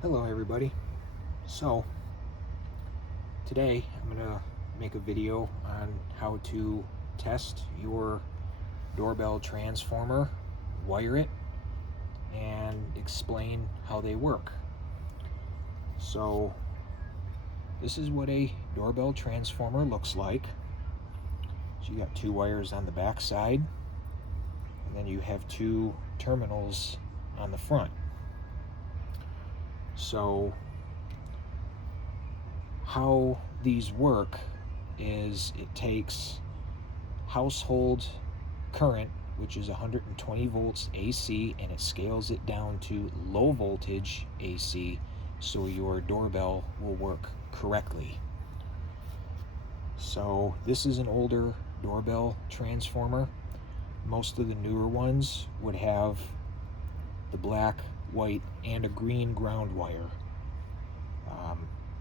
Hello everybody. So today I'm going to make a video on how to test your doorbell transformer, wire it, and explain how they work. So this is what a doorbell transformer looks like. So you got two wires on the back side, and then you have two terminals on the front. So how these work is it takes household current, which is 120 volts AC, and it scales it down to low voltage AC so your doorbell will work correctly. So this is an older doorbell transformer. Most of the newer ones would have the black, white, and a green ground wire.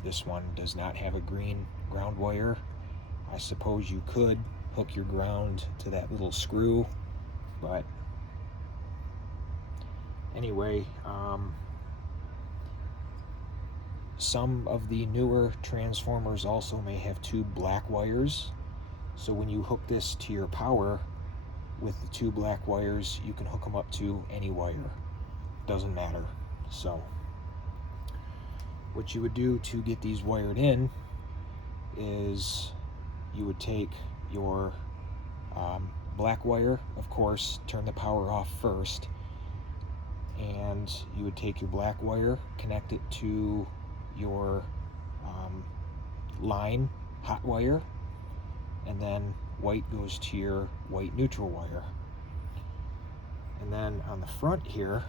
This one does not have a green ground wire. I suppose you could hook your ground to that little screw, but anyway, some of the newer transformers also may have two black wires. So when you hook this to your power with the two black wires, you can hook them up to any wire. Doesn't matter. So what you would do to get these wired in is you would take your black wire, of course, turn the power off first, and you would take your black wire, connect it to your line hot wire, and then white goes to your white neutral wire. And then on the front here,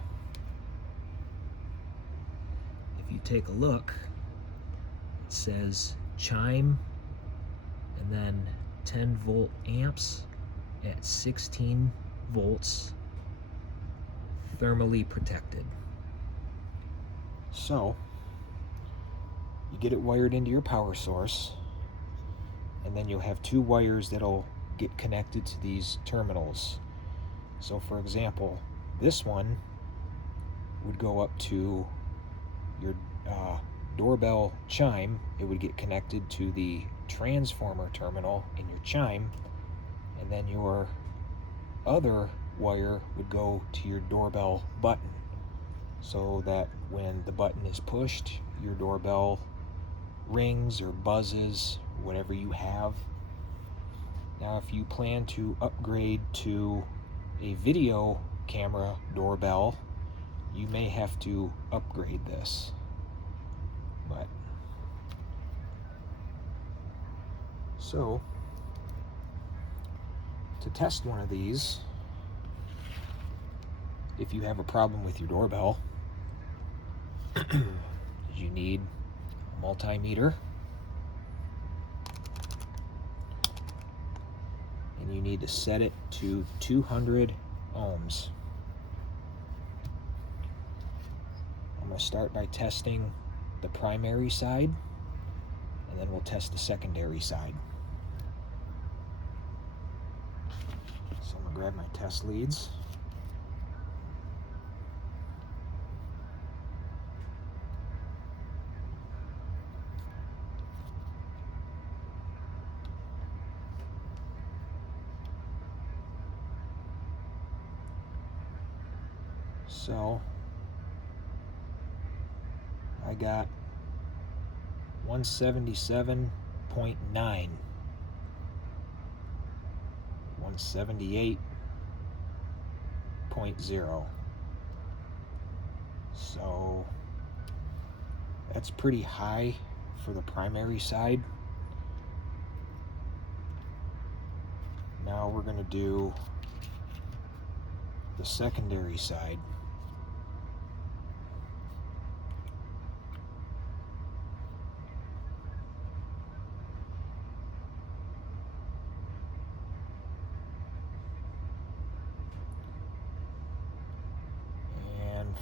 if you take a look, it says chime and then 10 volt amps at 16 volts, thermally protected. So you get it wired into your power source, and then you'll have two wires that'll get connected to these terminals. So for example, this one would go up to your doorbell chime. It would get connected to the transformer terminal in your chime, and then your other wire would go to your doorbell button, so that when the button is pushed, your doorbell rings or buzzes, whatever you have. Now if you plan to upgrade to a video camera doorbell, you may have to upgrade this. But so to test one of these, if you have a problem with your doorbell, you need a multimeter, and you need to set it to 200 ohms. I'm going to start by testing the primary side, and then we'll test the secondary side. So I'm going to grab my test leads. So I got 177.9, 178.0. So that's pretty high for the primary side. Now we're going to do the secondary side.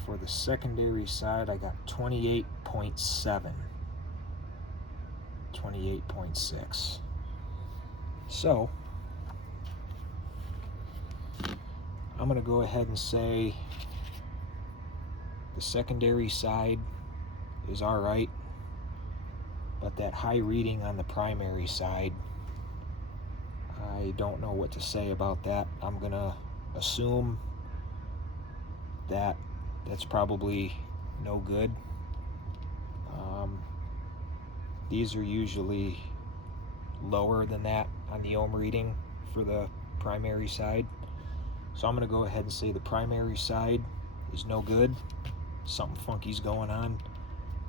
For the secondary side, I got 28.7, 28.6. So I'm going to go ahead and say the secondary side is alright, but that high reading on the primary side, I don't know what to say about that. I'm gonna assume that that's probably no good. These are usually lower than that on the ohm reading for the primary side. So I'm going to go ahead and say the primary side is no good. Something funky's going on.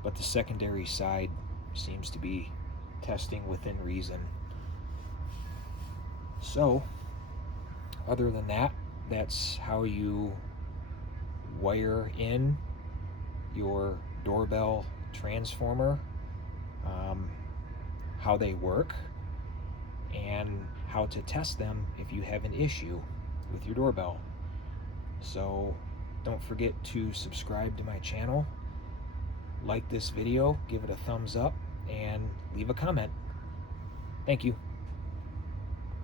But the secondary side seems to be testing within reason. So, other than that, that's how you wire in your doorbell transformer, how they work, and how to test them if you have an issue with your doorbell. So don't forget to subscribe to my channel, like this video, give it a thumbs up, and leave a comment. Thank you.